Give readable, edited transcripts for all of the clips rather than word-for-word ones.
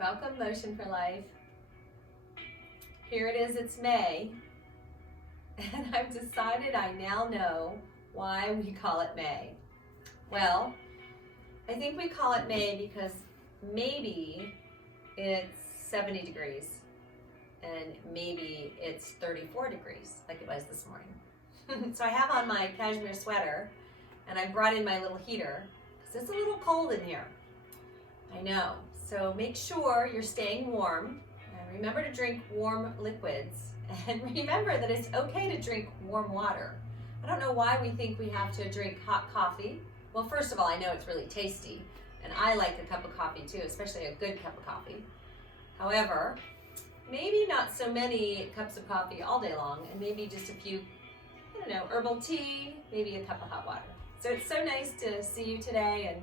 Welcome, Motion for Life. Here it is, it's May, and I've decided I now know why we call it May. Well, I think we call it May because maybe it's 70 degrees and maybe it's 34 degrees like it was this morning. So I have on my cashmere sweater and I brought in my little heater because it's a little cold in here. I know. So make sure you're staying warm. And remember to drink warm liquids. And remember that it's okay to drink warm water. I don't know why we think we have to drink hot coffee. Well, first of all, I know it's really tasty. And I like a cup of coffee too, especially a good cup of coffee. However, maybe not so many cups of coffee all day long, and maybe just a few, I don't know, herbal tea, maybe a cup of hot water. So it's so nice to see you today and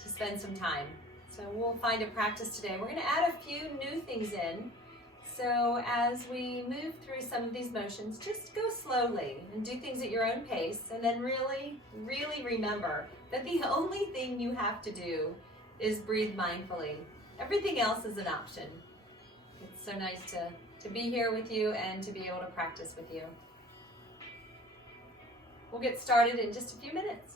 to spend some time. So we'll find a practice today. We're going to add a few new things in. So as we move through some of these motions, just go slowly and do things at your own pace. And then really, really remember that the only thing you have to do is breathe mindfully. Everything else is an option. It's so nice to be here with you and to be able to practice with you. We'll get started in just a few minutes.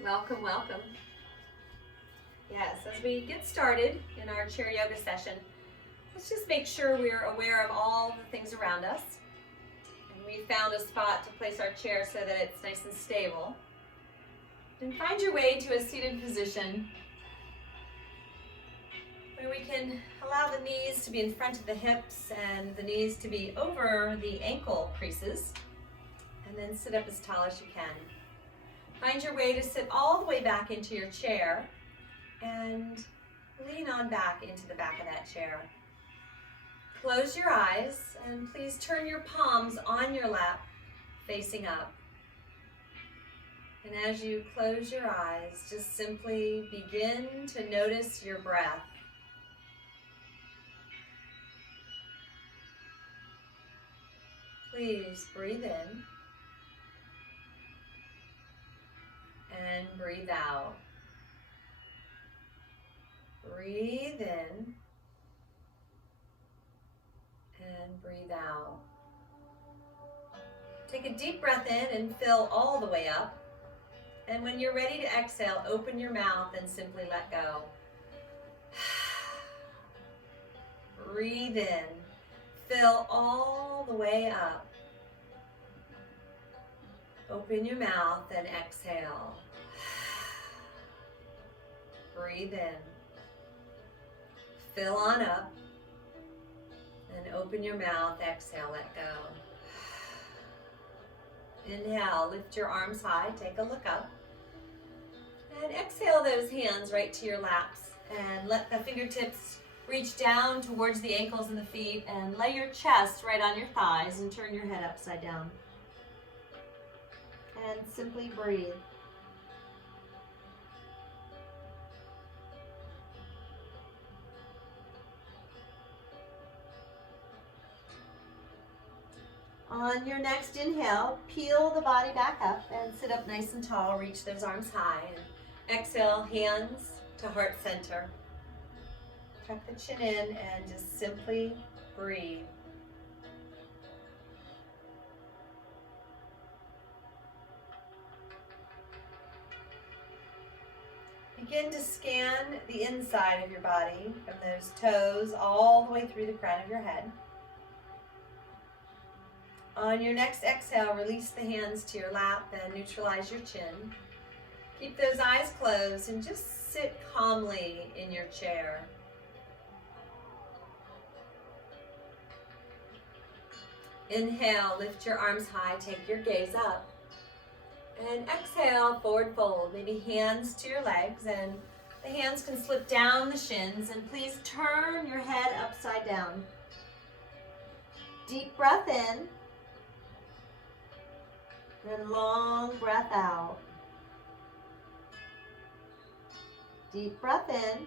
Welcome, welcome. Yes, as we get started in our chair yoga session, let's just make sure we're aware of all the things around us. And we found a spot to place our chair so that it's nice and stable. And find your way to a seated position where we can allow the knees to be in front of the hips and the knees to be over the ankle creases. And then sit up as tall as you can. Find your way to sit all the way back into your chair and lean on back into the back of that chair. Close your eyes and please turn your palms on your lap facing up. And as you close your eyes, just simply begin to notice your breath. Please breathe in. And breathe out. Breathe in and breathe out. Take a deep breath in and fill all the way up. And when you're ready to exhale, open your mouth and simply let go. Breathe in. Fill all the way up. Open your mouth and exhale. Breathe in. Fill on up. And open your mouth, exhale, let go. Inhale, lift your arms high, take a look up. And exhale those hands right to your laps. And let the fingertips reach down towards the ankles and the feet. And lay your chest right on your thighs and turn your head upside down. And simply breathe. On your next inhale, peel the body back up and sit up nice and tall. Reach those arms high. And exhale, hands to heart center. Tuck the chin in and just simply breathe. Begin to scan the inside of your body from those toes all the way through the crown of your head. On your next exhale, release the hands to your lap and neutralize your chin. Keep those eyes closed and just sit calmly in your chair. Inhale, lift your arms high, take your gaze up. And exhale, forward fold. Maybe hands to your legs, and the hands can slip down the shins. And please turn your head upside down. Deep breath in. And long breath out. Deep breath in.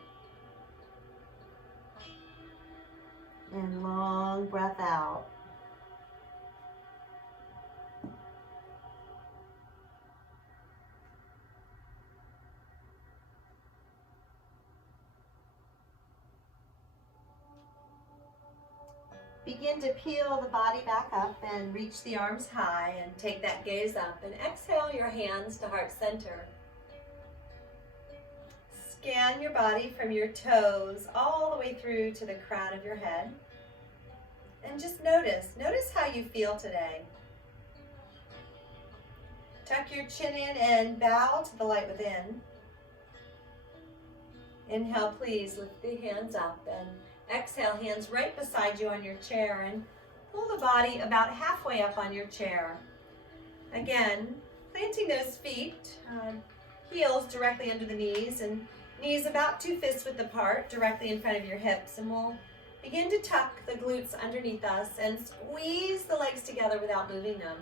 And long breath out. Begin to peel the body back up and reach the arms high and take that gaze up and exhale your hands to heart center. Scan your body from your toes all the way through to the crown of your head. And just notice how you feel today. Tuck your chin in and bow to the light within. Inhale, please, lift the hands up, and exhale, hands right beside you on your chair, and pull the body about halfway up on your chair. Again, planting those feet, heels directly under the knees, and knees about 2 fists width apart, directly in front of your hips, and we'll begin to tuck the glutes underneath us and squeeze the legs together without moving them.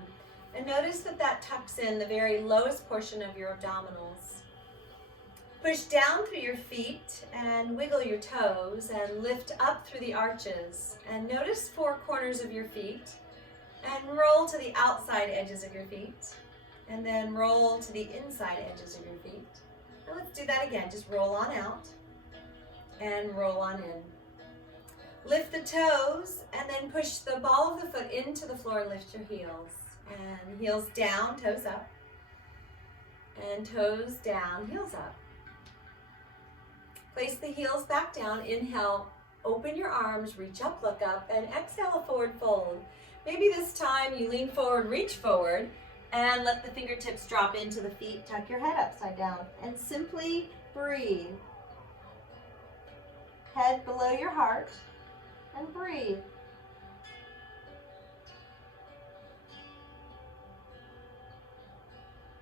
And notice that tucks in the very lowest portion of your abdominals. Push down through your feet and wiggle your toes and lift up through the arches. And notice 4 corners of your feet and roll to the outside edges of your feet. And then roll to the inside edges of your feet. And let's do that again. Just roll on out and roll on in. Lift the toes and then push the ball of the foot into the floor and lift your heels. And heels down, toes up. And toes down, heels up. Place the heels back down. Inhale, open your arms, reach up, look up, and exhale, a forward fold. Maybe this time you lean forward, reach forward, and let the fingertips drop into the feet. Tuck your head upside down and simply breathe. Head below your heart and breathe.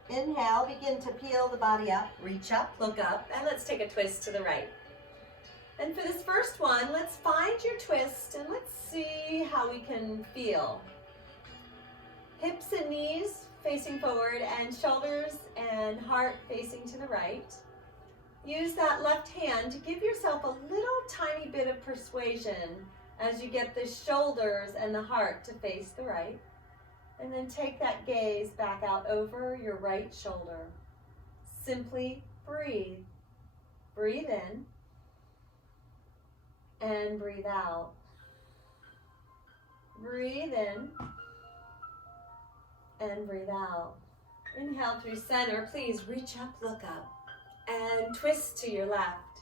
Inhale, begin to peel the body up, reach up, look up, and let's take a twist to the right. And for this first one, let's find your twist and let's see how we can feel. Hips and knees facing forward and shoulders and heart facing to the right. Use that left hand to give yourself a little tiny bit of persuasion as you get the shoulders and the heart to face the right. And then take that gaze back out over your right shoulder. Simply breathe. Breathe in and breathe out. Breathe in and breathe out. Inhale through center. Please reach up, look up, and twist to your left.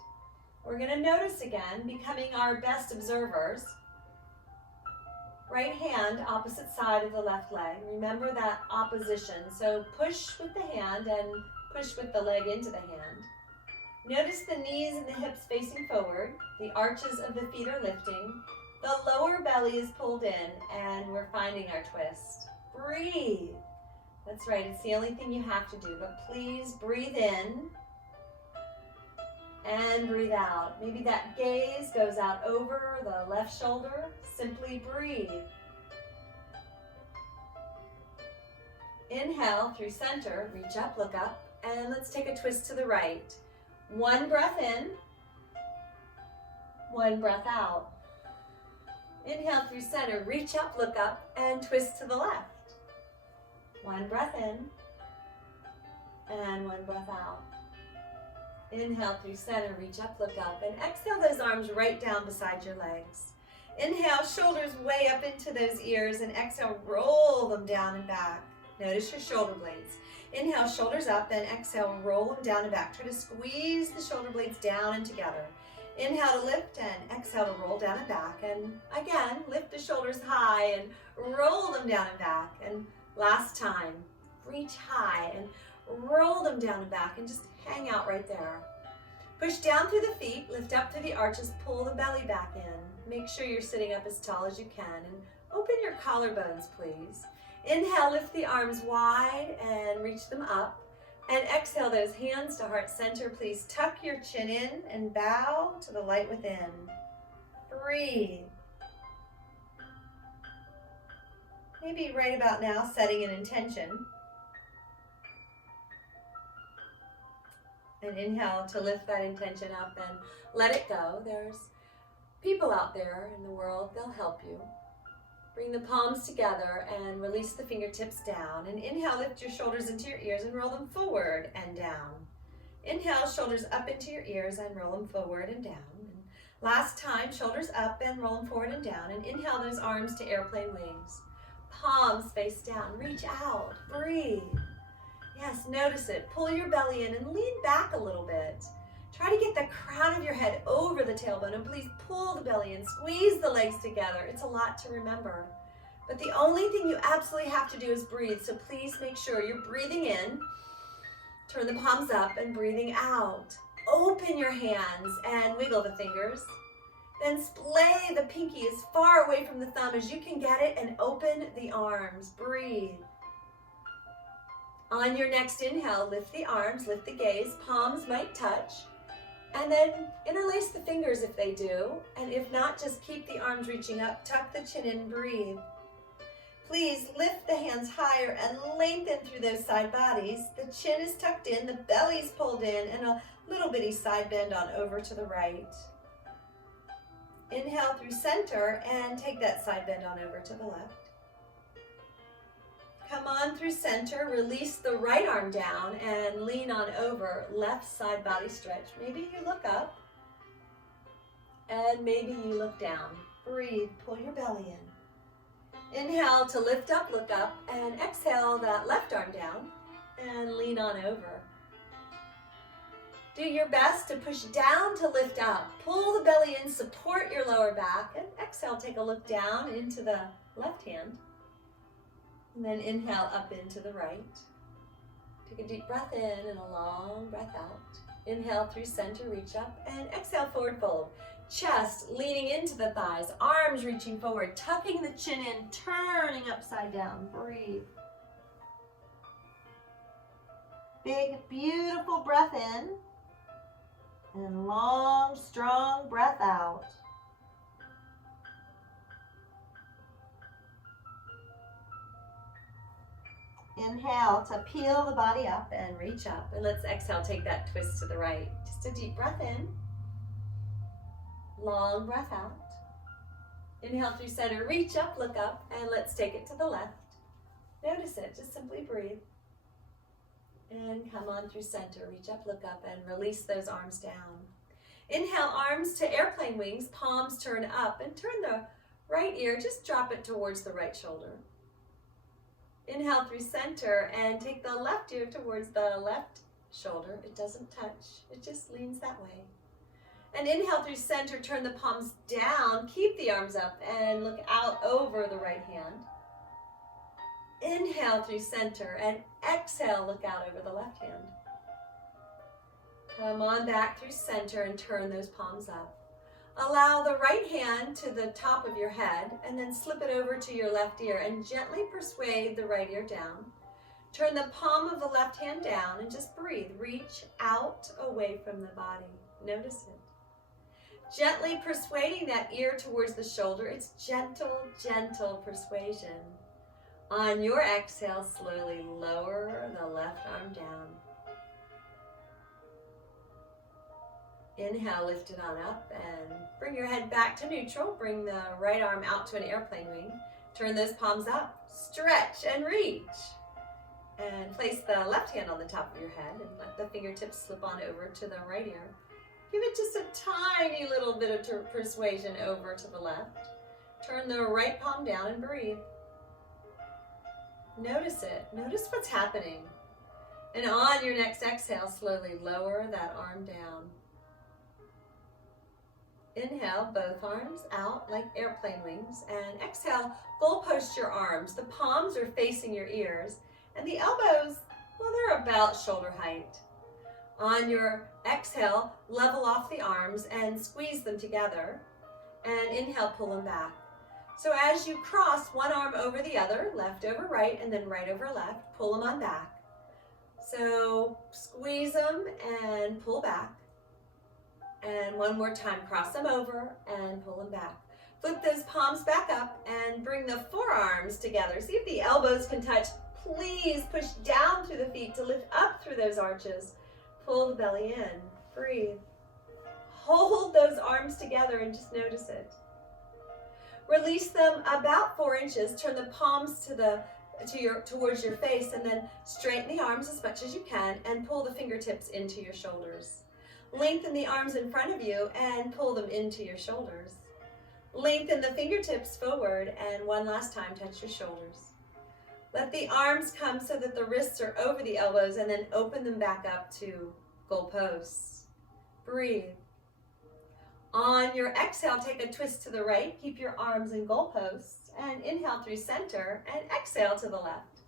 We're going to notice again, becoming our best observers. Right hand, opposite side of the left leg. Remember that opposition. So push with the hand and push with the leg into the hand. Notice the knees and the hips facing forward. The arches of the feet are lifting. The lower belly is pulled in, and we're finding our twist. Breathe. That's right, it's the only thing you have to do, but please breathe in and breathe out. Maybe that gaze goes out over the left shoulder. Simply breathe. Inhale through center, reach up, look up, and let's take a twist to the right. 1 breath in, 1 breath out. Inhale through center, reach up, look up, and twist to the left. 1 breath in, and 1 breath out. Inhale through center, reach up, look up, and exhale those arms right down beside your legs. Inhale, shoulders way up into those ears, and exhale, roll them down and back. Notice your shoulder blades. Inhale, shoulders up, then exhale, roll them down and back. Try to squeeze the shoulder blades down and together. Inhale to lift and exhale to roll down and back. And again, lift the shoulders high and roll them down and back. And last time, reach high and roll them down and back and just hang out right there. Push down through the feet, lift up through the arches, pull the belly back in. Make sure you're sitting up as tall as you can and open your collarbones, please. Inhale, lift the arms wide and reach them up. And exhale those hands to heart center. Please tuck your chin in and bow to the light within. Breathe. Maybe right about now, setting an intention. And inhale to lift that intention up and let it go. There's people out there in the world, they'll help you. Bring the palms together and release the fingertips down. And inhale, lift your shoulders into your ears and roll them forward and down. Inhale, shoulders up into your ears and roll them forward and down. And last time, shoulders up and roll them forward and down. And inhale those arms to airplane wings. Palms face down, reach out, breathe. Yes, notice it. Pull your belly in and lean back a little bit. Try to get the crown of your head over the tailbone, and please pull the belly in, squeeze the legs together. It's a lot to remember. But the only thing you absolutely have to do is breathe, so please make sure you're breathing in, turn the palms up, and breathing out. Open your hands and wiggle the fingers. Then splay the pinky as far away from the thumb as you can get it and open the arms. Breathe. On your next inhale, lift the arms, lift the gaze, palms might touch. And then interlace the fingers if they do, and if not, just keep the arms reaching up, tuck the chin in, breathe. Please lift the hands higher and lengthen through those side bodies. The chin is tucked in, the belly's pulled in, and a little bitty side bend on over to the right. Inhale through center and take that side bend on over to the left. Come on through center, release the right arm down and lean on over, left side body stretch. Maybe you look up and maybe you look down. Breathe, pull your belly in. Inhale to lift up, look up, and exhale that left arm down and lean on over. Do your best to push down to lift up. Pull the belly in, support your lower back, and exhale, take a look down into the left hand. And then inhale up into the right. Take a deep breath in and a long breath out. Inhale through center, reach up, and exhale, forward fold. Chest leaning into the thighs, arms reaching forward, tucking the chin in, turning upside down. Breathe. Big, beautiful breath in, and long, strong breath out. Inhale to peel the body up and reach up. And let's exhale, take that twist to the right. Just a deep breath in. Long breath out. Inhale through center, reach up, look up, and let's take it to the left. Notice it, just simply breathe. And come on through center, reach up, look up, and release those arms down. Inhale, arms to airplane wings, palms turn up, and turn the right ear, just drop it towards the right shoulder. Inhale through center and take the left ear towards the left shoulder. It doesn't touch, it just leans that way. And inhale through center, turn the palms down, keep the arms up and look out over the right hand. Inhale through center and exhale, look out over the left hand. Come on back through center and turn those palms up. Allow the right hand to the top of your head and then slip it over to your left ear and gently persuade the right ear down. Turn the palm of the left hand down and just breathe. Reach out away from the body. Notice it. Gently persuading that ear towards the shoulder. It's gentle, gentle persuasion. On your exhale, slowly lower the left arm down. Inhale, lift it on up and bring your head back to neutral. Bring the right arm out to an airplane wing. Turn those palms up, stretch and reach. And place the left hand on the top of your head and let the fingertips slip on over to the right ear. Give it just a tiny little bit of persuasion over to the left. Turn the right palm down and breathe. Notice it. Notice what's happening. And on your next exhale, slowly lower that arm down. Inhale, both arms out like airplane wings, and exhale, goal post your arms. The palms are facing your ears, and the elbows, well, they're about shoulder height. On your exhale, level off the arms and squeeze them together, and inhale, pull them back. So as you cross one arm over the other, left over right, and then right over left, pull them on back. So squeeze them and pull back. And one more time, cross them over and pull them back. Flip those palms back up and bring the forearms together. See if the elbows can touch. Please push down through the feet to lift up through those arches. Pull the belly in. Breathe. Hold those arms together and just notice it. Release them about 4 inches. Turn the palms towards your face, and then straighten the arms as much as you can and pull the fingertips into your shoulders. Lengthen the arms in front of you and pull them into your shoulders. Lengthen the fingertips forward, and one last time, touch your shoulders. Let the arms come so that the wrists are over the elbows, and then open them back up to goal posts. Breathe. On your exhale, take a twist to the right. Keep your arms in goal posts, and inhale through center, and exhale to the left.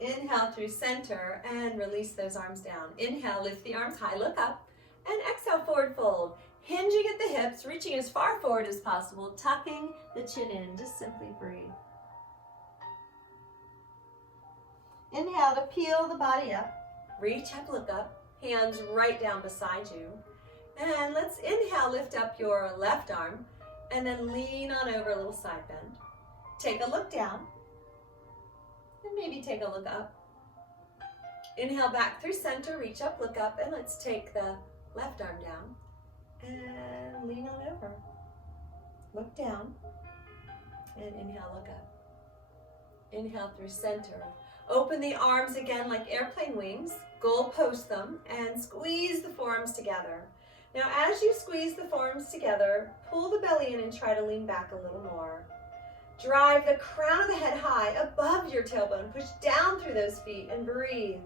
Inhale through center, and release those arms down. Inhale, lift the arms high, look up, and exhale, forward fold. Hinging at the hips, reaching as far forward as possible, tucking the chin in. Just simply breathe. Inhale to peel the body up. Reach up, look up. Hands right down beside you. And let's inhale, lift up your left arm, and then lean on over, a little side bend. Take a look down, and maybe take a look up. Inhale back through center, reach up, look up, and let's take the left arm down, and lean on over. Look down, and inhale, look up. Inhale through center. Open the arms again like airplane wings, goal post them, and squeeze the forearms together. Now, as you squeeze the forearms together, pull the belly in and try to lean back a little more. Drive the crown of the head high above your tailbone. Push down through those feet and breathe,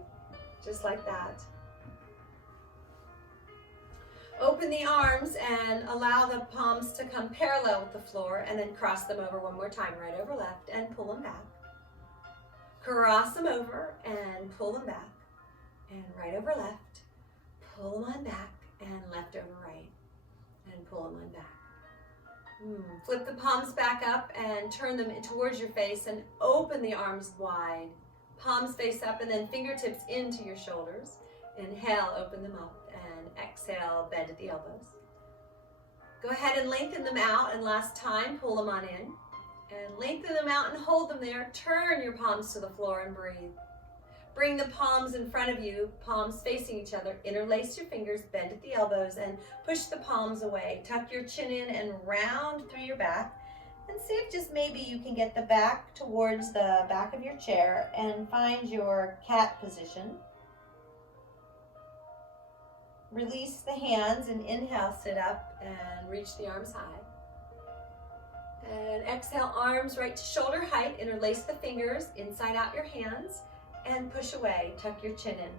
just like that. Open the arms and allow the palms to come parallel with the floor, and then cross them over one more time, right over left, and pull them back. Cross them over and pull them back, and right over left, pull them on back, and left over right, and pull them on back. Flip the palms back up and turn them towards your face and open the arms wide. Palms face up, and then fingertips into your shoulders. Inhale, open them up, and exhale, bend at the elbows. Go ahead and lengthen them out, and last time, pull them on in. And lengthen them out and hold them there. Turn your palms to the floor and breathe. Bring the palms in front of you, palms facing each other. Interlace your fingers, bend at the elbows, and push the palms away. Tuck your chin in and round through your back. And see if just maybe you can get the back towards the back of your chair and find your cat position. Release the hands and inhale, sit up and reach the arms high. And exhale, arms right to shoulder height. Interlace the fingers, inside out your hands, and push away. Tuck your chin in.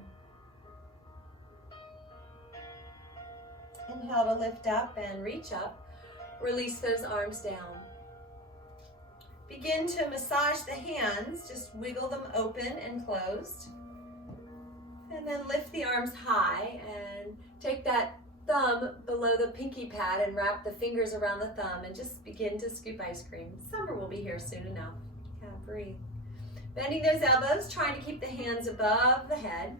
Inhale to lift up and reach up. Release those arms down. Begin to massage the hands. Just wiggle them open and closed. And then lift the arms high and take that thumb below the pinky pad and wrap the fingers around the thumb and just begin to scoop ice cream. Summer will be here soon enough. Yeah, breathe. Bending those elbows, trying to keep the hands above the head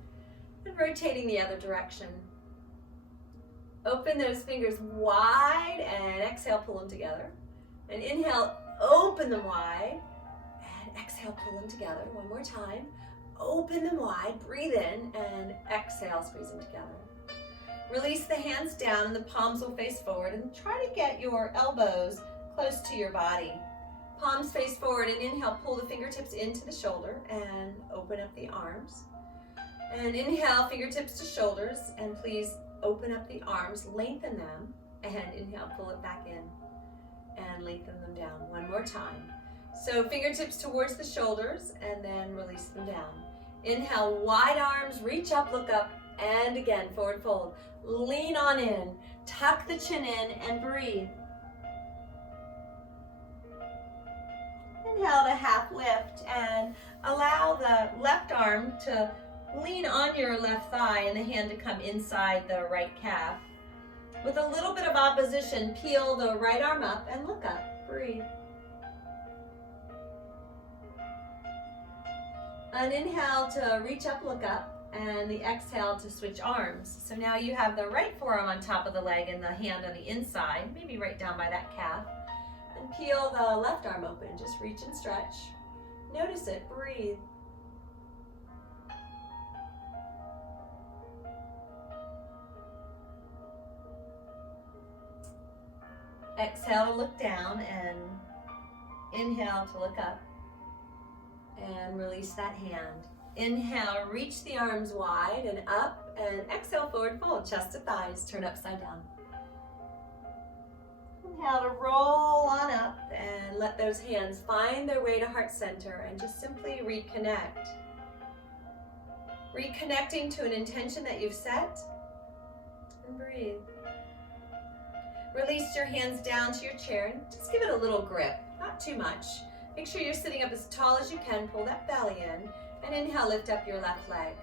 and rotating the other direction. Open those fingers wide and exhale, pull them together. And inhale, open them wide and exhale, pull them together. One more time. Open them wide, breathe in, and exhale, squeeze them together. Release the hands down and the palms will face forward, and try to get your elbows close to your body. Palms face forward, and inhale, pull the fingertips into the shoulder and open up the arms. And inhale, fingertips to shoulders, and please open up the arms, lengthen them, and inhale, pull it back in and lengthen them down. One more time. So fingertips towards the shoulders and then release them down. Inhale, wide arms, reach up, look up, and again, forward fold. Lean on in, tuck the chin in, and breathe. Inhale to half lift and allow the left arm to lean on your left thigh and the hand to come inside the right calf. With a little bit of opposition, peel the right arm up and look up. Breathe. An inhale to reach up, look up, and the exhale to switch arms. So now you have the right forearm on top of the leg and the hand on the inside, maybe right down by that calf. And peel the left arm open. Just reach and stretch. Notice it. Breathe. Exhale to look down and inhale to look up. And release that hand. Inhale, reach the arms wide and up, and exhale, forward fold, chest to thighs, turn upside down. Inhale to roll on up and let those hands find their way to heart center and just simply reconnect. Reconnecting to an intention that you've set, and breathe. Release your hands down to your chair and just give it a little grip, not too much. Make sure you're sitting up as tall as you can, pull that belly in, and inhale, lift up your left leg.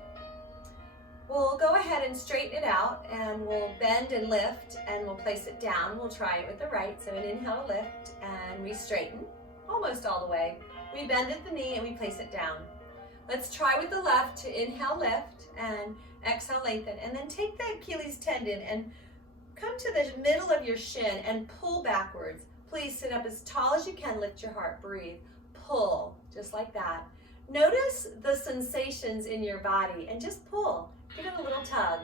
We'll go ahead and straighten it out, and we'll bend and lift, and we'll place it down. We'll try it with the right, so an inhale to lift, and we straighten, almost all the way. We bend at the knee, and we place it down. Let's try with the left to inhale, lift, and exhale, lengthen, and then take the Achilles tendon and come to the middle of your shin and pull backwards. Please sit up as tall as you can, lift your heart, breathe, pull, just like that. Notice the sensations in your body and just pull. Give it a little tug.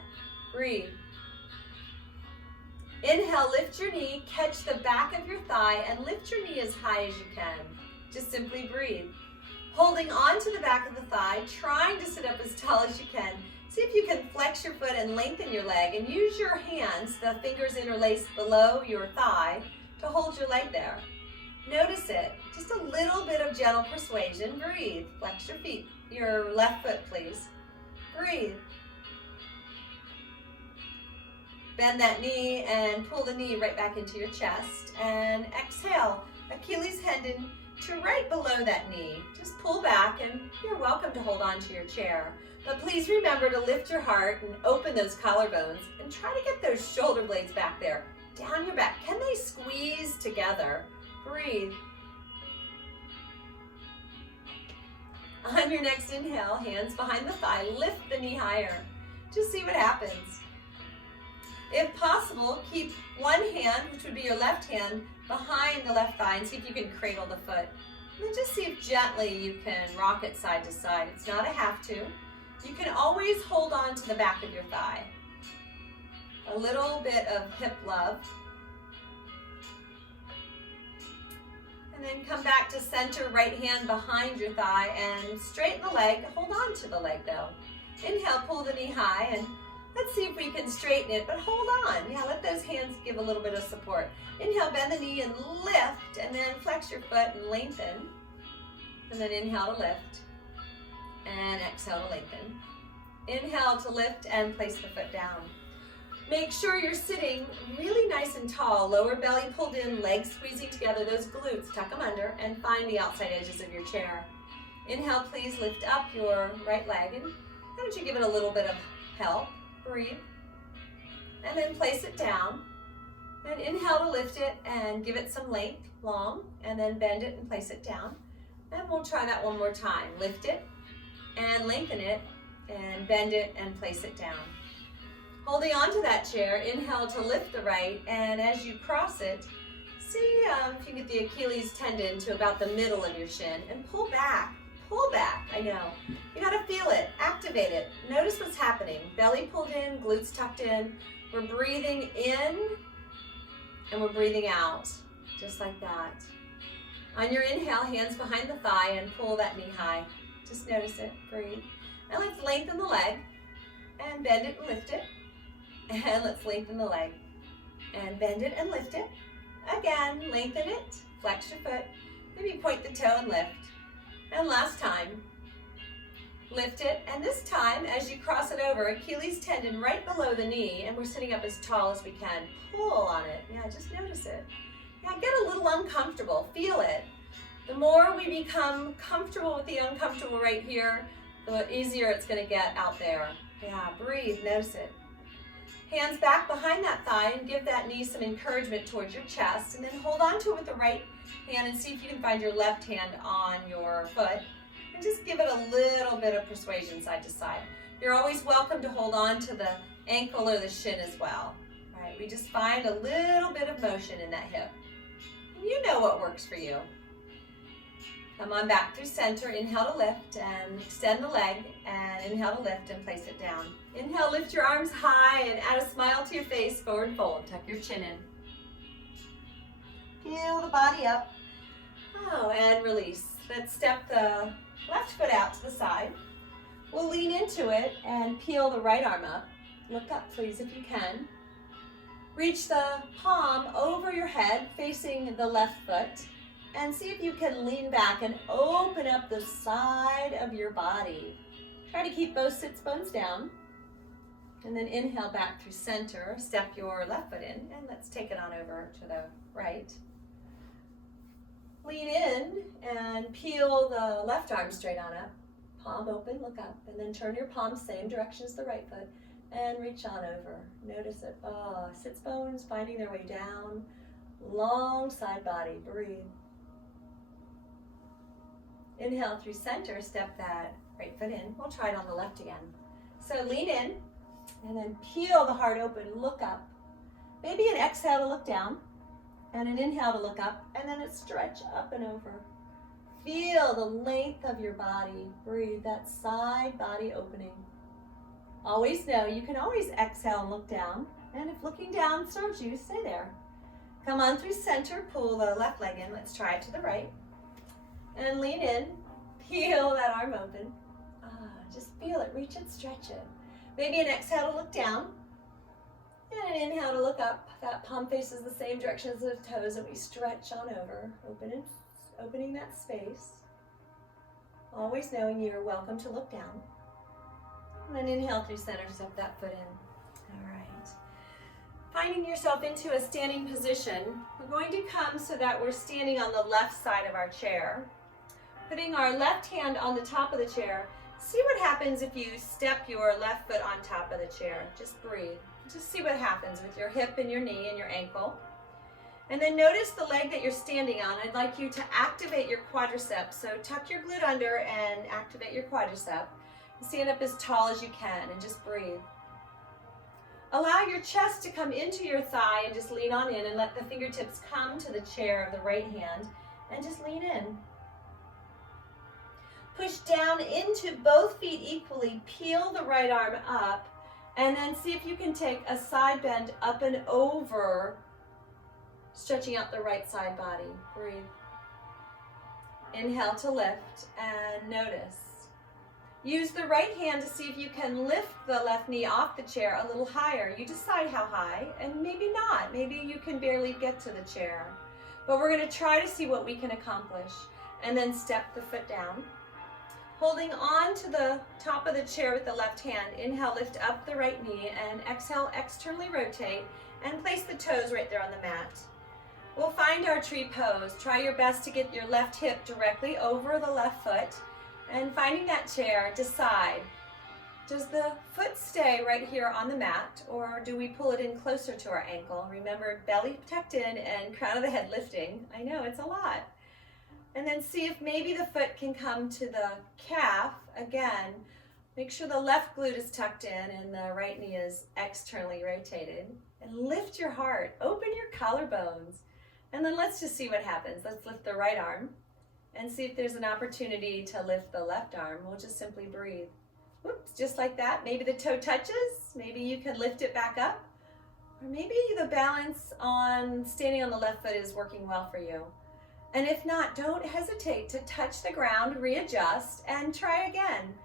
Breathe. Inhale, lift your knee, catch the back of your thigh, and lift your knee as high as you can. Just simply breathe. Holding on to the back of the thigh, trying to sit up as tall as you can. See if you can flex your foot and lengthen your leg, and use your hands, the fingers interlaced below your thigh, to hold your leg there. Notice it. Just a little bit of gentle persuasion. Breathe. Flex your feet, your left foot, please. Breathe. Bend that knee and pull the knee right back into your chest. And exhale. Achilles tendon to right below that knee. Just pull back, and you're welcome to hold on to your chair. But please remember to lift your heart and open those collarbones and try to get those shoulder blades back there. Down your back. Can they squeeze together? Breathe. On your next inhale, hands behind the thigh, lift the knee higher. Just see what happens. If possible, keep one hand, which would be your left hand, behind the left thigh and see if you can cradle the foot. And then just see if gently you can rock it side to side. It's not a have to. You can always hold on to the back of your thigh. A little bit of hip love. And then come back to center, right hand behind your thigh, and straighten the leg. Hold on to the leg though. Inhale, pull the knee high, and let's see if we can straighten it, but hold on. Yeah, let those hands give a little bit of support. Inhale, bend the knee and lift, and then flex your foot and lengthen. And then inhale to lift, and exhale to lengthen. Inhale to lift and place the foot down. Make sure you're sitting really nice and tall, lower belly pulled in, legs squeezing together, those glutes, tuck them under, and find the outside edges of your chair. Inhale, please lift up your right leg, and why don't you give it a little bit of help? Breathe, and then place it down, and inhale to lift it and give it some length, long, and then bend it and place it down. And we'll try that one more time. Lift it and lengthen it and bend it and place it down. Holding on to that chair, inhale to lift the right, and as you cross it, see if you can get the Achilles tendon to about the middle of your shin, and pull back. Pull back, I know. You gotta feel it, activate it. Notice what's happening. Belly pulled in, glutes tucked in. We're breathing in, and we're breathing out, just like that. On your inhale, hands behind the thigh, and pull that knee high. Just notice it, breathe. And let's lengthen the leg, and bend it and lift it. And let's lengthen the leg, and bend it and lift it. Again, lengthen it, flex your foot, maybe point the toe and lift. And last time, lift it, and this time, as you cross it over, Achilles tendon right below the knee, and we're sitting up as tall as we can. Pull on it, yeah, just notice it. Yeah, get a little uncomfortable, feel it. The more we become comfortable with the uncomfortable right here, the easier it's gonna get out there. Yeah, breathe, notice it. Hands back behind that thigh and give that knee some encouragement towards your chest, and then hold on to it with the right hand and see if you can find your left hand on your foot, and just give it a little bit of persuasion side to side. You're always welcome to hold on to the ankle or the shin as well. Right? We just find a little bit of motion in that hip. And you know what works for you. Come on back through center, inhale to lift and extend the leg, and inhale to lift and place it down. Inhale, lift your arms high and add a smile to your face, forward fold, tuck your chin in. Peel the body up. Oh, and release. Let's step the left foot out to the side. We'll lean into it and peel the right arm up. Look up, please, if you can. Reach the palm over your head, facing the left foot, and see if you can lean back and open up the side of your body. Try to keep both sits bones down. And then inhale back through center. Step your left foot in, and let's take it on over to the right. Lean in and peel the left arm straight on up. Palm open, look up, and then turn your palm same direction as the right foot and reach on over. Notice it. Oh, sits bones finding their way down. Long side body. Breathe. Inhale through center. Step that right foot in. We'll try it on the left again. So lean in and then peel the heart open. Look up. Maybe an exhale to look down and an inhale to look up, and then a stretch up and over. Feel the length of your body. Breathe that side body opening. Always know you can always exhale and look down. And if looking down serves you, stay there. Come on through center. Pull the left leg in. Let's try it to the right. And lean in. Peel that arm open. Just feel it. Reach it. Stretch it. Maybe an exhale to look down. And an inhale to look up. That palm faces the same direction as the toes, and we stretch on over. Opening that space. Always knowing you are welcome to look down. And then inhale through center, step that foot in. All right. Finding yourself into a standing position, we're going to come so that we're standing on the left side of our chair. Putting our left hand on the top of the chair. See what happens if you step your left foot on top of the chair. Just breathe. Just see what happens with your hip and your knee and your ankle. And then notice the leg that you're standing on. I'd like you to activate your quadriceps. So tuck your glute under and activate your quadricep. Stand up as tall as you can and just breathe. Allow your chest to come into your thigh and just lean on in and let the fingertips come to the chair of the right hand and just lean in. Push down into both feet equally. Peel the right arm up and then see if you can take a side bend up and over, stretching out the right side body. Breathe. Inhale to lift and notice. Use the right hand to see if you can lift the left knee off the chair a little higher. You decide how high, and maybe not. Maybe you can barely get to the chair. But we're going to try to see what we can accomplish. And then step the foot down. Holding on to the top of the chair with the left hand, inhale, lift up the right knee, and exhale, externally rotate, and place the toes right there on the mat. We'll find our tree pose. Try your best to get your left hip directly over the left foot. And finding that chair, decide, does the foot stay right here on the mat, or do we pull it in closer to our ankle? Remember, belly tucked in and crown of the head lifting. I know, it's a lot. And then see if maybe the foot can come to the calf. Again, make sure the left glute is tucked in and the right knee is externally rotated. And lift your heart, open your collarbones. And then let's just see what happens. Let's lift the right arm and see if there's an opportunity to lift the left arm. We'll just simply breathe. Whoops, just like that. Maybe the toe touches. Maybe you can lift it back up. Or maybe the balance on standing on the left foot is working well for you. And if not, don't hesitate to touch the ground, readjust, and try again.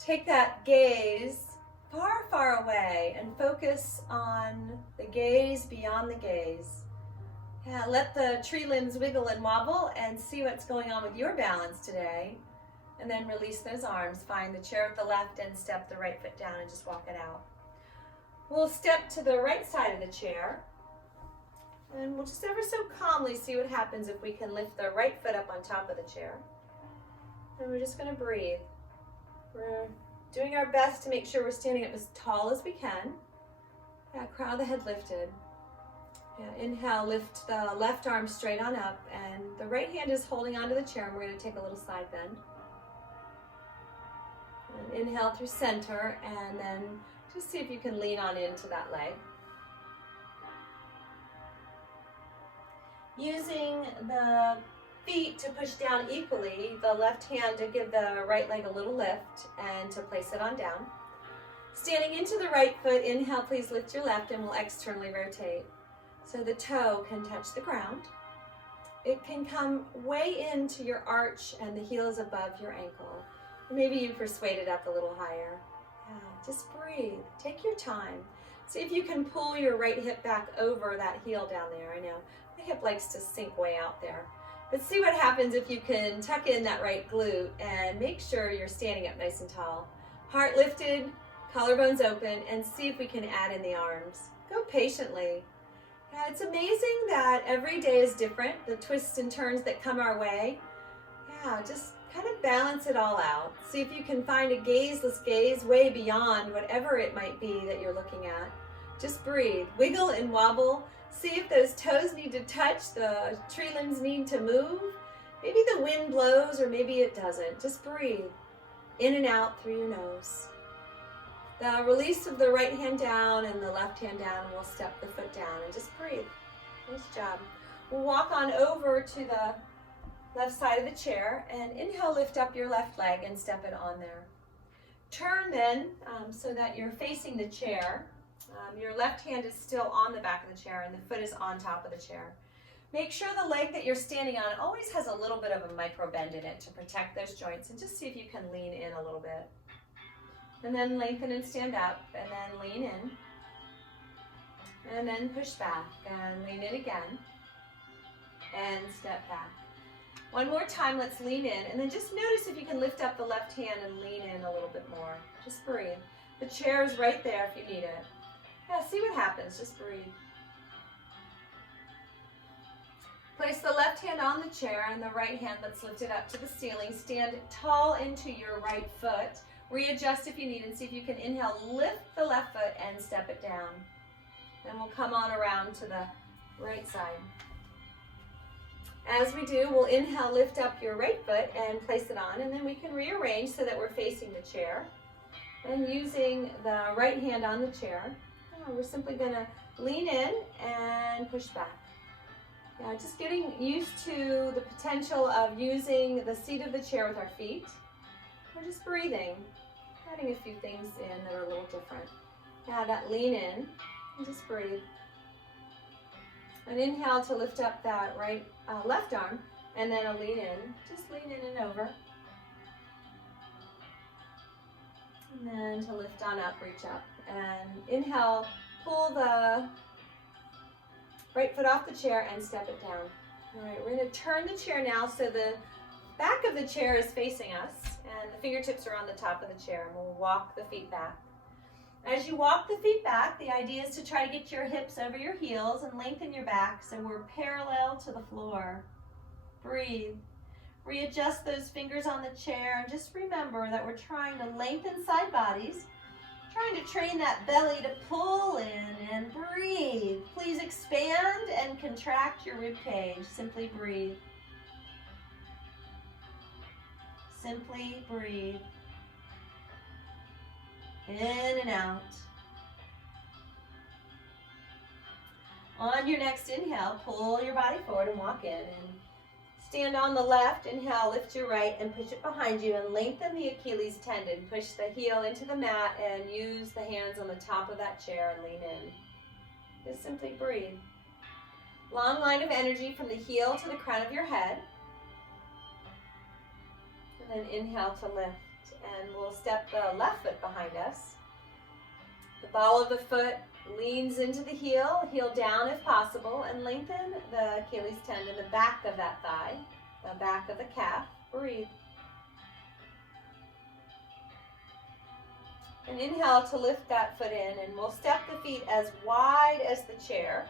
Take that gaze far, far away and focus on the gaze beyond the gaze. Yeah, let the tree limbs wiggle and wobble and see what's going on with your balance today. And then release those arms. Find the chair at the left and step the right foot down and just walk it out. We'll step to the right side of the chair. And we'll just ever so calmly see what happens if we can lift the right foot up on top of the chair. And we're just going to breathe. We're doing our best to make sure we're standing up as tall as we can. Yeah, crown of the head lifted. Yeah, inhale, lift the left arm straight on up, and the right hand is holding onto the chair, and we're going to take a little side bend. And inhale through center, and then just see if you can lean on into that leg. Using the feet to push down equally, the left hand to give the right leg a little lift and to place it on down. Standing into the right foot, inhale, please lift your left and we'll externally rotate. so the toe can touch the ground. It can come way into your arch and the heel is above your ankle. Or maybe you persuade it up a little higher. Yeah, just breathe. Take your time. See if you can pull your right hip back over that heel down there. I know my hip likes to sink way out there. But see what happens if you can tuck in that right glute and make sure you're standing up nice and tall. Heart lifted, collarbones open, and see if we can add in the arms. Go patiently. Yeah, it's amazing that every day is different, the twists and turns that come our way. Yeah, just kind of balance it all out. See if you can find a gazeless gaze way beyond whatever it might be that you're looking at. Just breathe, wiggle and wobble. See if those toes need to touch, the tree limbs need to move. Maybe the wind blows or maybe it doesn't. Just breathe in and out through your nose. The release of the right hand down and the left hand down, and we'll step the foot down and just breathe. Nice job. We'll walk on over to the left side of the chair and inhale, lift up your left leg and step it on there. Turn then so that you're facing the chair. Your left hand is still on the back of the chair and the foot is on top of the chair. Make sure the leg that you're standing on always has a little bit of a micro bend in it to protect those joints, and just see if you can lean in a little bit. And then lengthen and stand up, and then lean in. And then push back, and lean in again. And step back. One more time, let's lean in, and then just notice if you can lift up the left hand and lean in a little bit more. Just breathe. The chair is right there if you need it. Yeah, see what happens, just breathe. Place the left hand on the chair and the right hand, let's lift it up to the ceiling. Stand tall into your right foot. Readjust if you need, and see if you can inhale, lift the left foot and step it down. And we'll come on around to the right side. As we do, we'll inhale, lift up your right foot and place it on, and then we can rearrange so that we're facing the chair. And using the right hand on the chair, we're simply gonna lean in and push back. Yeah, just getting used to the potential of using the seat of the chair with our feet. We're just breathing, adding a few things in that are a little different. Now that lean in and just breathe. An inhale to lift up that left arm, and then a lean in. Just lean in and over. And then to lift on up, reach up. And inhale, pull the right foot off the chair and step it down. All right, we're going to turn the chair now so the back of the chair is facing us and the fingertips are on the top of the chair, and we'll walk the feet back. As you walk the feet back, the idea is to try to get your hips over your heels and lengthen your back so we're parallel to the floor. Breathe. Readjust those fingers on the chair, and just remember that we're trying to lengthen side bodies, trying to train that belly to pull in, and breathe. Please expand and contract your rib cage. Simply breathe. Simply breathe. In and out. On your next inhale, pull your body forward and walk in. And stand on the left. Inhale, lift your right and push it behind you and lengthen the Achilles tendon. Push the heel into the mat and use the hands on the top of that chair and lean in. Just simply breathe. Long line of energy from the heel to the crown of your head. And then inhale to lift. And we'll step the left foot behind us. The ball of the foot leans into the heel down if possible, and lengthen the Achilles tendon, the back of that thigh, the back of the calf. Breathe. And inhale to lift that foot in, and we'll step the feet as wide as the chair,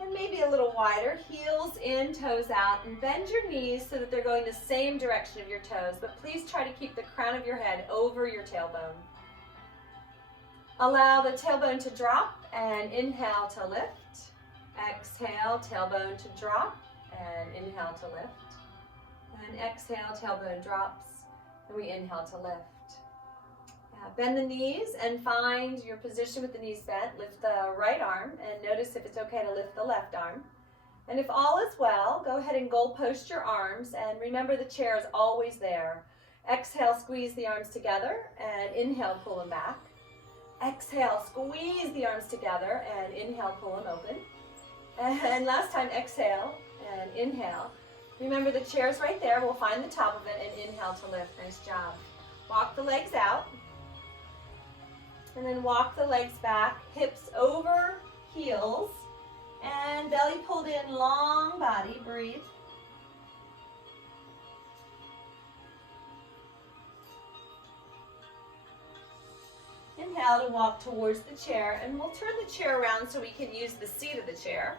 and maybe a little wider, heels in, toes out, and bend your knees so that they're going the same direction of your toes, but please try to keep the crown of your head over your tailbone. Allow the tailbone to drop, and inhale to lift. Exhale, tailbone to drop, and inhale to lift. And exhale, tailbone drops, and we inhale to lift. Bend the knees and find your position with the knees bent. Lift the right arm and notice if it's okay to lift the left arm. And if all is well, go ahead and goal post your arms, and remember the chair is always there. Exhale, squeeze the arms together, and inhale, pull them back. Exhale, squeeze the arms together, and inhale, pull them open. And last time, exhale and inhale. Remember the chair's right there. We'll find the top of it and inhale to lift. Nice job. Walk the legs out. And then walk the legs back, hips over heels. And belly pulled in, long body. Breathe. Inhale to walk towards the chair, and we'll turn the chair around so we can use the seat of the chair.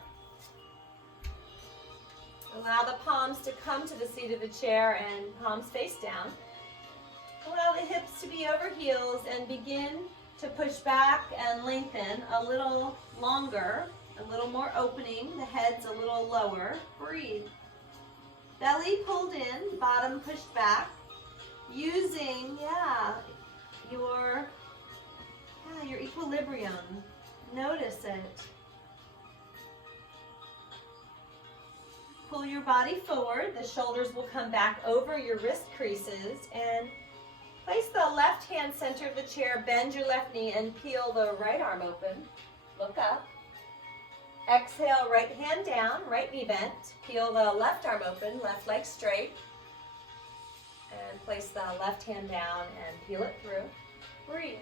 Allow the palms to come to the seat of the chair and palms face down. Allow the hips to be over heels and begin to push back and lengthen a little longer, a little more opening. The head's a little lower. Breathe. Belly pulled in, bottom pushed back. Using, your equilibrium. Notice it. Pull your body forward. The shoulders will come back over your wrist creases, and place the left hand center of the chair, bend your left knee and peel the right arm open. Look up. Exhale, right hand down, right knee bent. Peel the left arm open, left leg straight. And place the left hand down and peel it through. Breathe.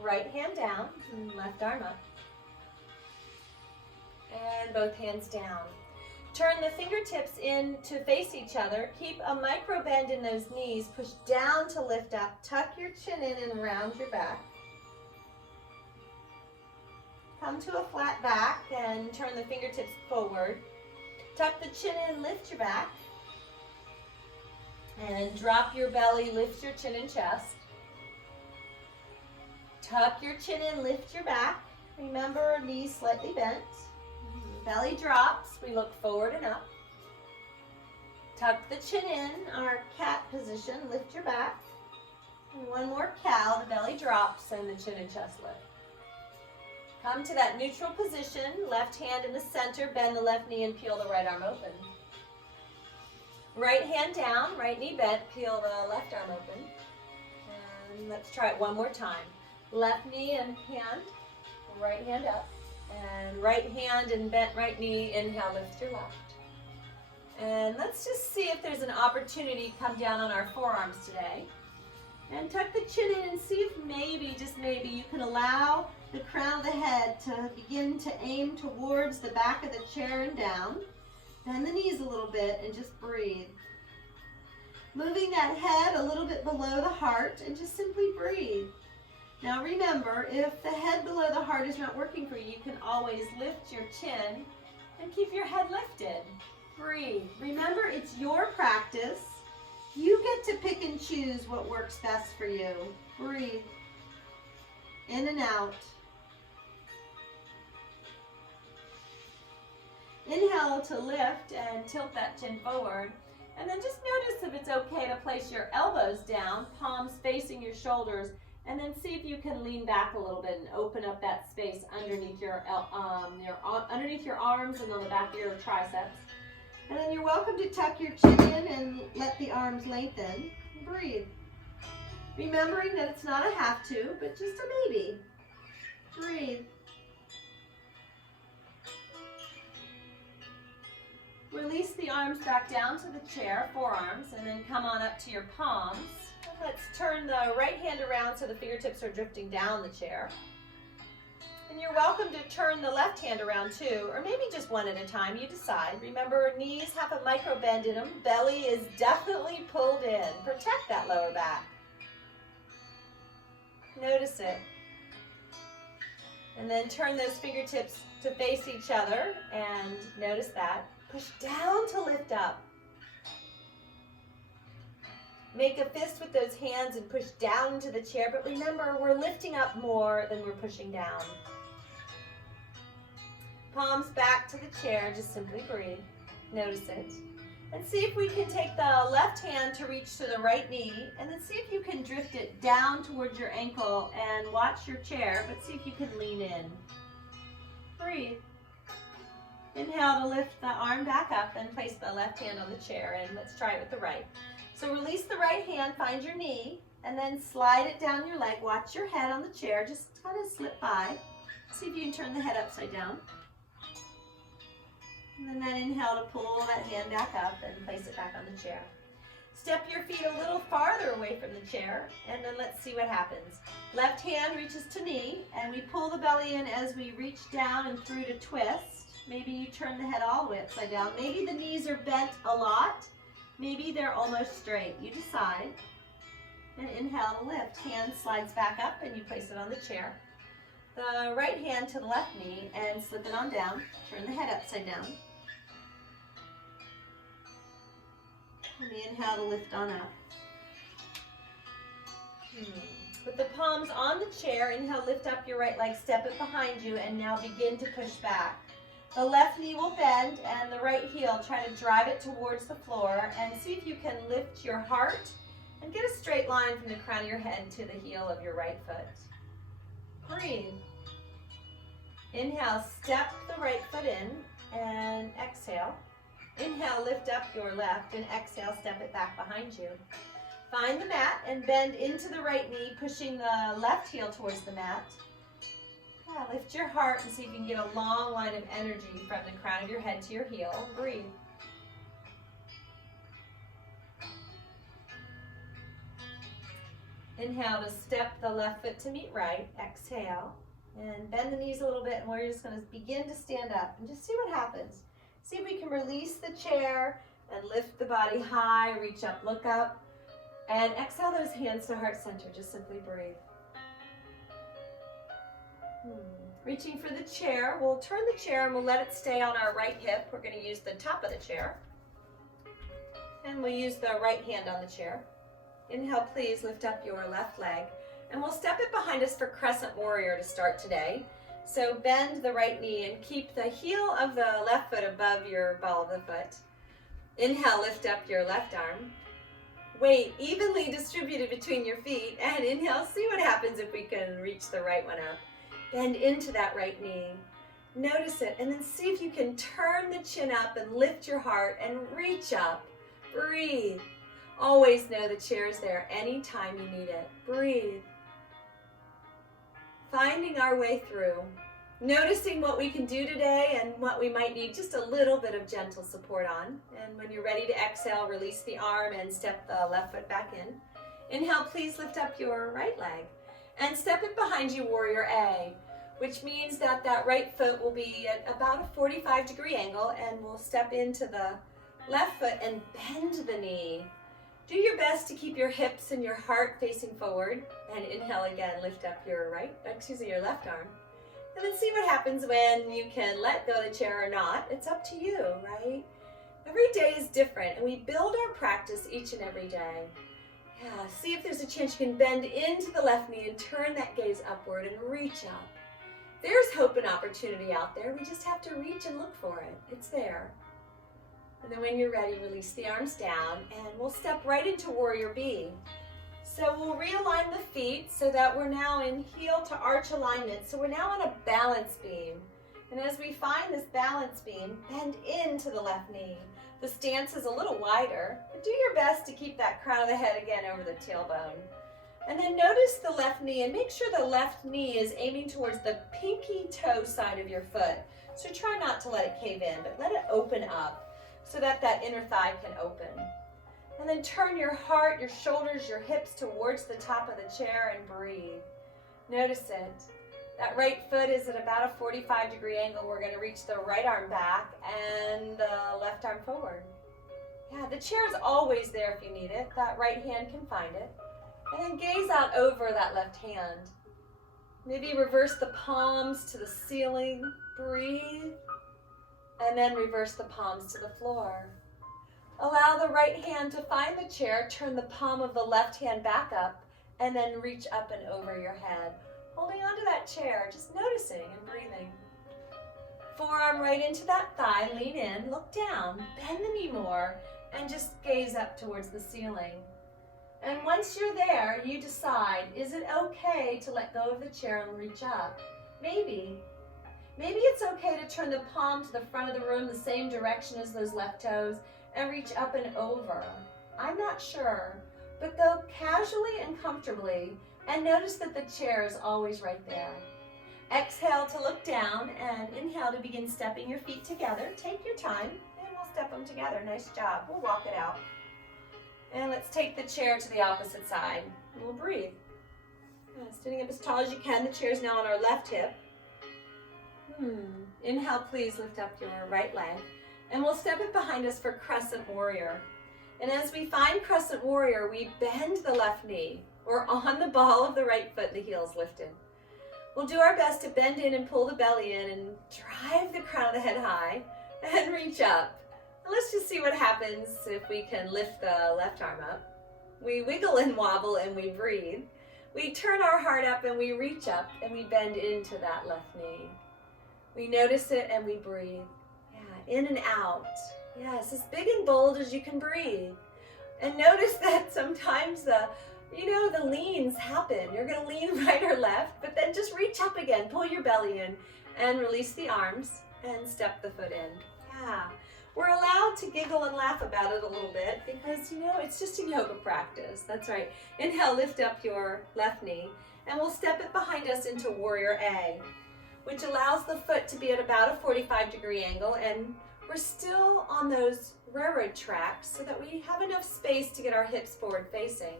Right hand down, left arm up. And both hands down. Turn the fingertips in to face each other. Keep a micro bend in those knees. Push down to lift up. Tuck your chin in and round your back. Come to a flat back and turn the fingertips forward. Tuck the chin in, lift your back. And drop your belly, lift your chin and chest. Tuck your chin in, lift your back. Remember, knees slightly bent. Belly drops, we look forward and up. Tuck the chin in, our cat position, lift your back. And one more cow, the belly drops and the chin and chest lift. Come to that neutral position, left hand in the center, bend the left knee and peel the right arm open. Right hand down, right knee bent, peel the left arm open. And let's try it one more time. Left knee and hand, right hand up. And right hand and bent right knee, inhale, lift your left. And let's just see if there's an opportunity to come down on our forearms today. And tuck the chin in and see if maybe, just maybe, you can allow the crown of the head to begin to aim towards the back of the chair and down. Bend the knees a little bit and just breathe. Moving that head a little bit below the heart and just simply breathe. Now remember, if the head below the heart is not working for you, you can always lift your chin and keep your head lifted. Breathe. Remember, it's your practice. You get to pick and choose what works best for you. Breathe. In and out. Inhale to lift and tilt that chin forward. And then just notice if it's okay to place your elbows down, palms facing your shoulders, and then see if you can lean back a little bit and open up that space underneath your arms and on the back of your triceps. And then you're welcome to tuck your chin in and let the arms lengthen. Breathe. Remembering that it's not a have to, but just a maybe. Breathe. Release the arms back down to the chair, forearms, and then come on up to your palms. Let's turn the right hand around so the fingertips are drifting down the chair. And you're welcome to turn the left hand around too, or maybe just one at a time, you decide. Remember, knees have a micro bend in them. Belly is definitely pulled in. Protect that lower back. Notice it. And then turn those fingertips to face each other and notice that. Push down to lift up. Make a fist with those hands and push down into the chair, but remember, we're lifting up more than we're pushing down. Palms back to the chair, just simply breathe. Notice it. And see if we can take the left hand to reach to the right knee, and then see if you can drift it down towards your ankle and watch your chair, but see if you can lean in. Breathe. Inhale to lift the arm back up and place the left hand on the chair, and let's try it with the right. So release the right hand, find your knee, and then slide it down your leg. Watch your head on the chair, just kind of slip by. See if you can turn the head upside down. And then inhale to pull that hand back up and place it back on the chair. Step your feet a little farther away from the chair, and then let's see what happens. Left hand reaches to knee, and we pull the belly in as we reach down and through to twist. Maybe you turn the head all the way upside down. Maybe the knees are bent a lot. Maybe they're almost straight. You decide. And inhale to lift. Hand slides back up, and you place it on the chair. The right hand to the left knee, and slip it on down. Turn the head upside down. And inhale to lift on up. With the palms on the chair, inhale, lift up your right leg, step it behind you, and now begin to push back. The left knee will bend, and the right heel, try to drive it towards the floor, and see if you can lift your heart and get a straight line from the crown of your head to the heel of your right foot. Breathe. Inhale, step the right foot in, and exhale. Inhale, lift up your left, and exhale, step it back behind you. Find the mat and bend into the right knee, pushing the left heel towards the mat. Yeah, lift your heart and see if you can get a long line of energy from the crown of your head to your heel. Breathe. Inhale to step the left foot to meet right. Exhale, and bend the knees a little bit, and we're just going to begin to stand up and just see what happens. See if we can release the chair and lift the body high, reach up, look up, and exhale those hands to heart center. Just simply breathe. Reaching for the chair, we'll turn the chair and we'll let it stay on our right hip. We're going to use the top of the chair. And we'll use the right hand on the chair. Inhale, please lift up your left leg. And we'll step it behind us for Crescent Warrior to start today. So bend the right knee and keep the heel of the left foot above your ball of the foot. Inhale, lift up your left arm. Weight evenly distributed between your feet. And inhale, see what happens if we can reach the right one up. Bend into that right knee. Notice it, and then see if you can turn the chin up and lift your heart and reach up. Breathe. Always know the chair is there anytime you need it. Breathe. Finding our way through. Noticing what we can do today and what we might need just a little bit of gentle support on. And when you're ready to exhale, release the arm and step the left foot back in. Inhale, please lift up your right leg. And step it behind you, Warrior A, which means that that right foot will be at about a 45-degree angle, and we'll step into the left foot and bend the knee. Do your best to keep your hips and your heart facing forward. And inhale again, lift up your your left arm. And then see what happens when you can let go of the chair or not. It's up to you, right? Every day is different, and we build our practice each and every day. Yeah, see if there's a chance you can bend into the left knee and turn that gaze upward and reach up. There's hope and opportunity out there. We just have to reach and look for it. It's there. And then when you're ready, release the arms down, and we'll step right into Warrior B. So we'll realign the feet so that we're now in heel to arch alignment. So we're now on a balance beam. And as we find this balance beam, bend into the left knee. The stance is a little wider, but do your best to keep that crown of the head again over the tailbone. And then notice the left knee, and make sure the left knee is aiming towards the pinky toe side of your foot. So try not to let it cave in, but let it open up so that that inner thigh can open. And then turn your heart, your shoulders, your hips towards the top of the chair and breathe. Notice it. That right foot is at about a 45-degree angle. We're going to reach the right arm back and the left arm forward. Yeah, the chair is always there if you need it. That right hand can find it. And then gaze out over that left hand. Maybe reverse the palms to the ceiling. Breathe. And then reverse the palms to the floor. Allow the right hand to find the chair. Turn the palm of the left hand back up and then reach up and over your head. Holding onto that chair, just noticing and breathing. Forearm right into that thigh, lean in, look down, bend the knee more, and just gaze up towards the ceiling. And once you're there, you decide, is it okay to let go of the chair and reach up? Maybe. Maybe it's okay to turn the palm to the front of the room the same direction as those left toes and reach up and over. I'm not sure, but go casually and comfortably and notice that the chair is always right there. Exhale to look down, and inhale to begin stepping your feet together. Take your time, and we'll step them together. Nice job. We'll walk it out. And let's take the chair to the opposite side. And we'll breathe. Standing up as tall as you can. The chair's now on our left hip. Inhale, please lift up your right leg. And we'll step it behind us for Crescent Warrior. And as we find Crescent Warrior, we bend the left knee. We're on the ball of the right foot, the heel's lifted. We'll do our best to bend in and pull the belly in and drive the crown of the head high and reach up. And let's just see what happens if we can lift the left arm up. We wiggle and wobble and we breathe. We turn our heart up and we reach up and we bend into that left knee. We notice it and we breathe. Yeah, in and out. Yes, as big and bold as you can breathe. And notice that sometimes the leans happen. You're going to lean right or left, but then just reach up again, pull your belly in, and release the arms, and step the foot in. Yeah. We're allowed to giggle and laugh about it a little bit because, it's just a yoga practice. That's right. Inhale, lift up your left knee, and we'll step it behind us into Warrior A, which allows the foot to be at about a 45-degree angle, and we're still on those railroad tracks so that we have enough space to get our hips forward facing.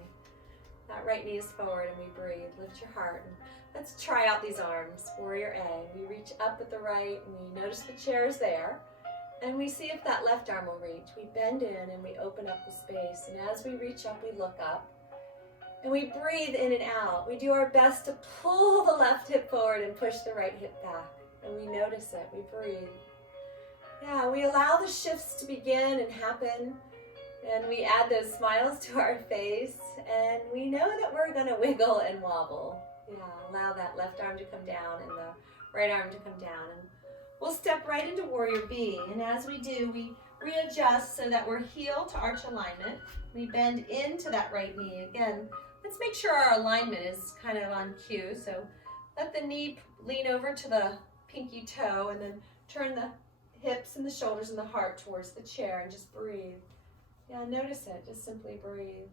That right knee is forward and we breathe. Lift your heart. And let's try out these arms. Warrior A. We reach up at the right and we notice the chair is there. And we see if that left arm will reach. We bend in and we open up the space. And as we reach up, we look up. And we breathe in and out. We do our best to pull the left hip forward and push the right hip back. And we notice it. We breathe. Yeah, we allow the shifts to begin and happen. And we add those smiles to our face, and we know that we're going to wiggle and wobble. Yeah, allow that left arm to come down and the right arm to come down. And we'll step right into Warrior B. And as we do, we readjust so that we're heel to arch alignment. We bend into that right knee. Again, let's make sure our alignment is kind of on cue. So let the knee lean over to the pinky toe, and then turn the hips and the shoulders and the heart towards the chair, and just breathe. Yeah, notice it. Just simply breathe.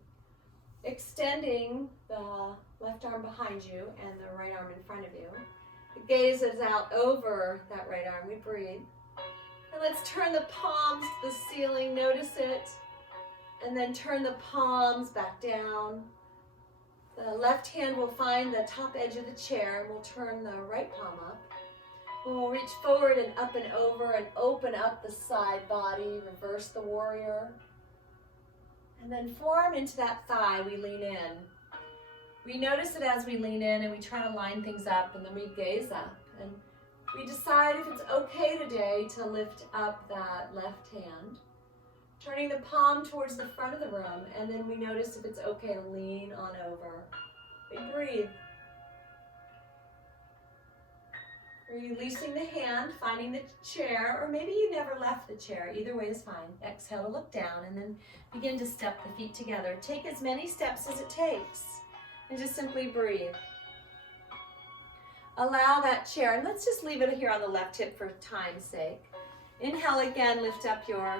Extending the left arm behind you and the right arm in front of you. The gaze is out over that right arm. We breathe. And let's turn the palms to the ceiling. Notice it. And then turn the palms back down. The left hand will find the top edge of the chair, and we'll turn the right palm up. We'll reach forward and up and over and open up the side body. Reverse the warrior. And then forearm into that thigh, we lean in. We notice it as we lean in and we try to line things up, and then we gaze up. And we decide if it's okay today to lift up that left hand. Turning the palm towards the front of the room, and then we notice if it's okay to lean on over. We breathe. Releasing the hand, finding the chair, or maybe you never left the chair. Either way is fine. Exhale to look down and then begin to step the feet together. Take as many steps as it takes and just simply breathe. Allow that chair, and let's just leave it here on the left hip for time's sake. Inhale again, lift up your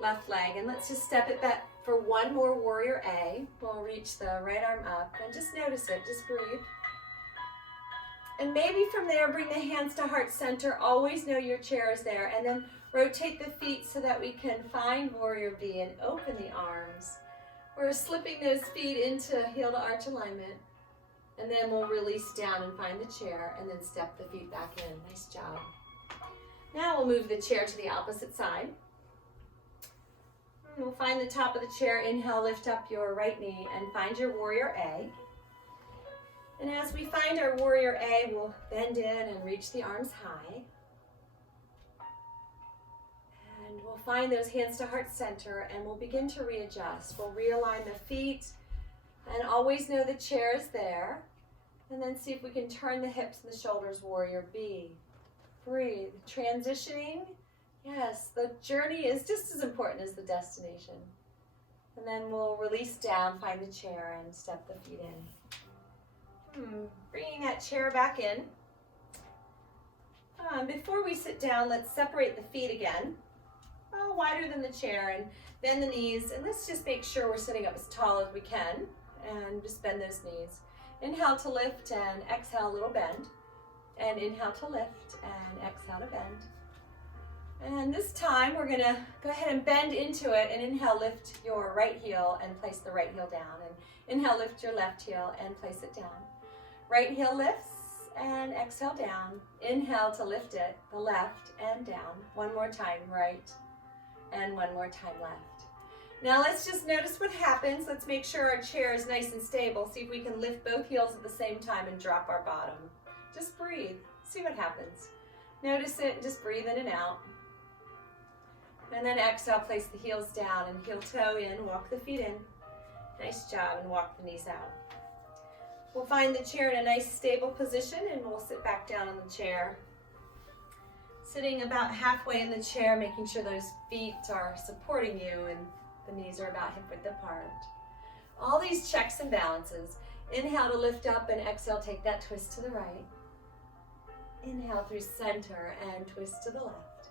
left leg, and let's just step it back for one more Warrior A. We'll reach the right arm up and just notice it. Just breathe. And maybe from there, bring the hands to heart center. Always know your chair is there. And then rotate the feet so that we can find Warrior B and open the arms. We're slipping those feet into heel to arch alignment. And then we'll release down and find the chair, and then step the feet back in. Nice job. Now we'll move the chair to the opposite side. We'll find the top of the chair. Inhale, lift up your right knee and find your Warrior A. And as we find our Warrior A, we'll bend in and reach the arms high. And we'll find those hands to heart center, and we'll begin to readjust. We'll realign the feet and always know the chair is there. And then see if we can turn the hips and the shoulders, Warrior B. Breathe. Transitioning. Yes, the journey is just as important as the destination. And then we'll release down, find the chair, and step the feet in. Bringing that chair back in. Before we sit down, let's separate the feet again. Wider than the chair, and bend the knees. And let's just make sure we're sitting up as tall as we can. And just bend those knees. Inhale to lift and exhale a little bend. And inhale to lift and exhale to bend. And this time we're gonna go ahead and bend into it, and inhale, lift your right heel and place the right heel down. And inhale, lift your left heel and place it down. Right heel lifts and exhale down. Inhale to lift it, the left and down. One more time, right, and one more time, left. Now let's just notice what happens. Let's make sure our chair is nice and stable. See if we can lift both heels at the same time and drop our bottom. Just breathe, see what happens. Notice it, just breathe in and out. And then exhale, place the heels down and heel toe in, walk the feet in. Nice job, and walk the knees out. We'll find the chair in a nice stable position and we'll sit back down on the chair. Sitting about halfway in the chair, making sure those feet are supporting you and the knees are about hip width apart. All these checks and balances. Inhale to lift up and exhale, take that twist to the right. Inhale through center and twist to the left.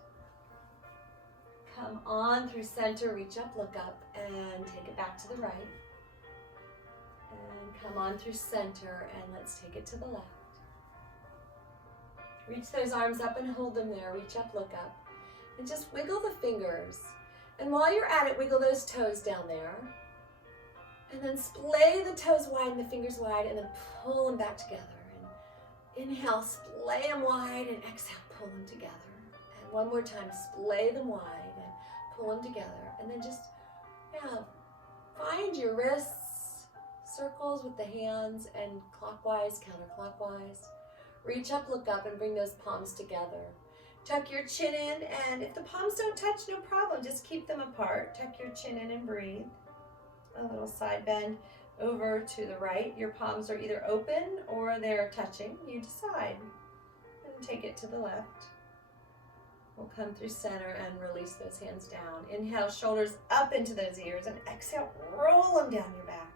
Come on through center, reach up, look up, and take it back to the right. And come on through center, and let's take it to the left. Reach those arms up and hold them there. Reach up, look up, and just wiggle the fingers. And while you're at it, wiggle those toes down there. And then splay the toes wide and the fingers wide, and then pull them back together. And inhale, splay them wide, and exhale, pull them together. And one more time, splay them wide and pull them together. And then just, find your wrists, circles with the hands, and clockwise, counterclockwise. Reach up, look up, and bring those palms together. Tuck your chin in, and if the palms don't touch, no problem. Just keep them apart. Tuck your chin in and breathe. A little side bend over to the right. Your palms are either open or they're touching. You decide. And take it to the left. We'll come through center and release those hands down. Inhale, shoulders up into those ears, and exhale, roll them down your back.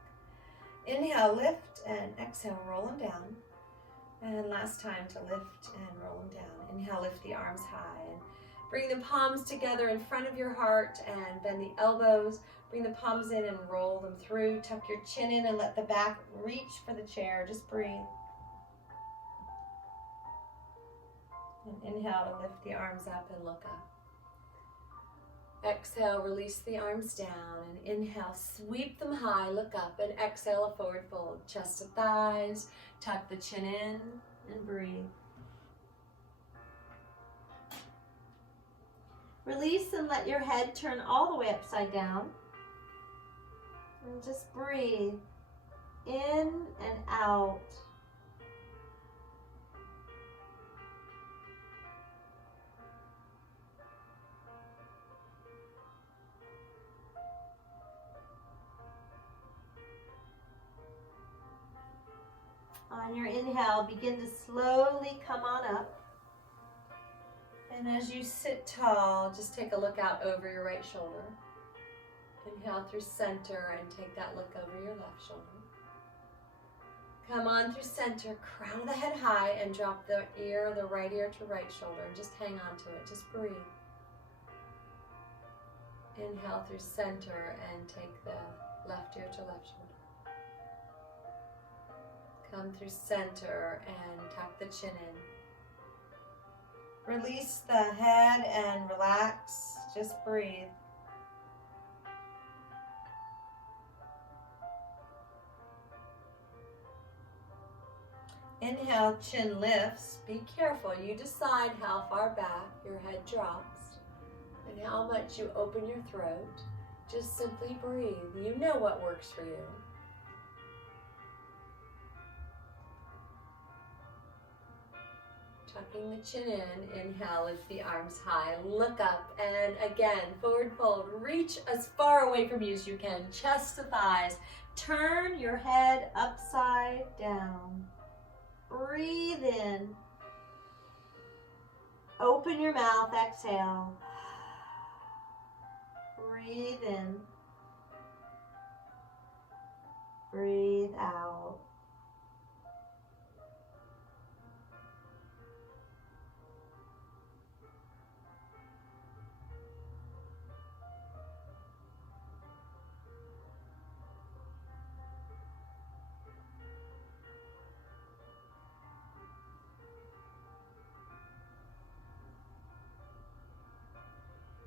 Inhale, lift, and exhale, roll them down. And last time to lift and roll them down. Inhale, lift the arms high and bring the palms together in front of your heart and bend the elbows. Bring the palms in and roll them through. Tuck your chin in and let the back reach for the chair. Just breathe. And inhale to lift the arms up and look up. Exhale, release the arms down, and inhale, sweep them high, look up, and exhale, a forward fold. Chest to thighs, tuck the chin in, and breathe. Release and let your head turn all the way upside down. And just breathe in and out. On your inhale, begin to slowly come on up. And as you sit tall, just take a look out over your right shoulder. Inhale through center and take that look over your left shoulder. Come on through center, crown of the head high, and drop the right ear to right shoulder. And just hang on to it, just breathe. Inhale through center and take the left ear to left shoulder. Come through center and tuck the chin in. Release the head and relax. Just breathe. Inhale, chin lifts. Be careful. You decide how far back your head drops and how much you open your throat. Just simply breathe. You know what works for you. Tucking the chin in, inhale, lift the arms high, look up, and again, forward fold. Reach as far away from you as you can, chest to thighs. Turn your head upside down. Breathe in. Open your mouth, exhale. Breathe in. Breathe out.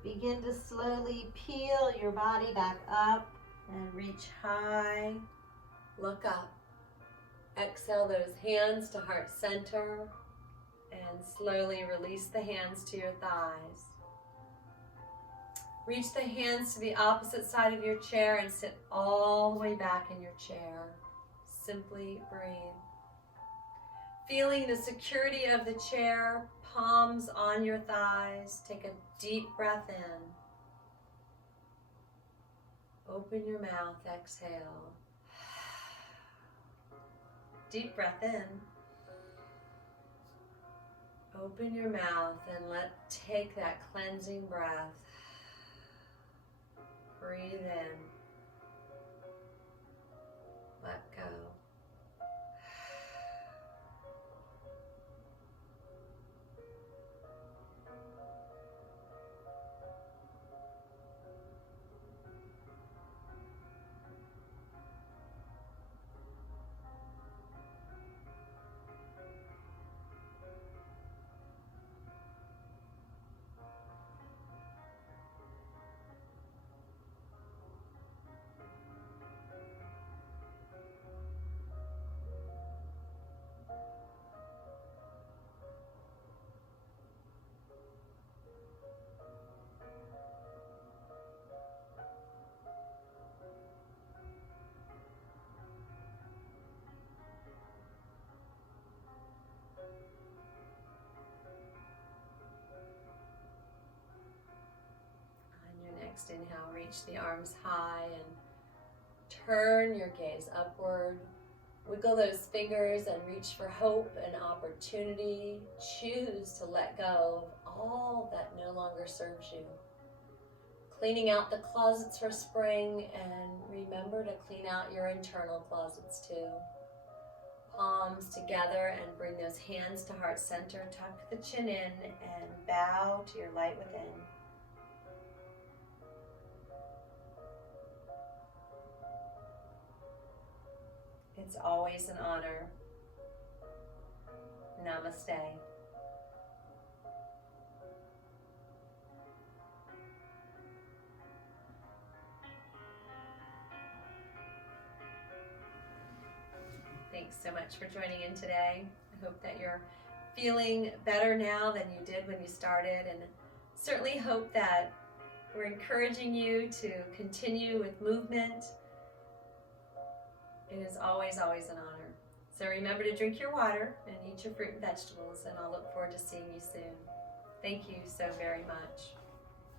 Begin to slowly peel your body back up and reach high. Look up. Exhale those hands to heart center and slowly release the hands to your thighs. Reach the hands to the opposite side of your chair and sit all the way back in your chair. Simply breathe. Feeling the security of the chair, palms on your thighs. Take a deep breath in. Open your mouth, exhale. Deep breath in. Open your mouth and take that cleansing breath. Breathe in. Let go. Next inhale, reach the arms high and turn your gaze upward. Wiggle those fingers and reach for hope and opportunity. Choose to let go of all that no longer serves you. Cleaning out the closets for spring, and remember to clean out your internal closets too. Palms together and bring those hands to heart center. Tuck the chin in and bow to your light within. It's always an honor. Namaste. Thanks so much for joining in today. I hope that you're feeling better now than you did when you started, and certainly hope that we're encouraging you to continue with movement. It is always, always an honor. So remember to drink your water and eat your fruit and vegetables, and I'll look forward to seeing you soon. Thank you so very much.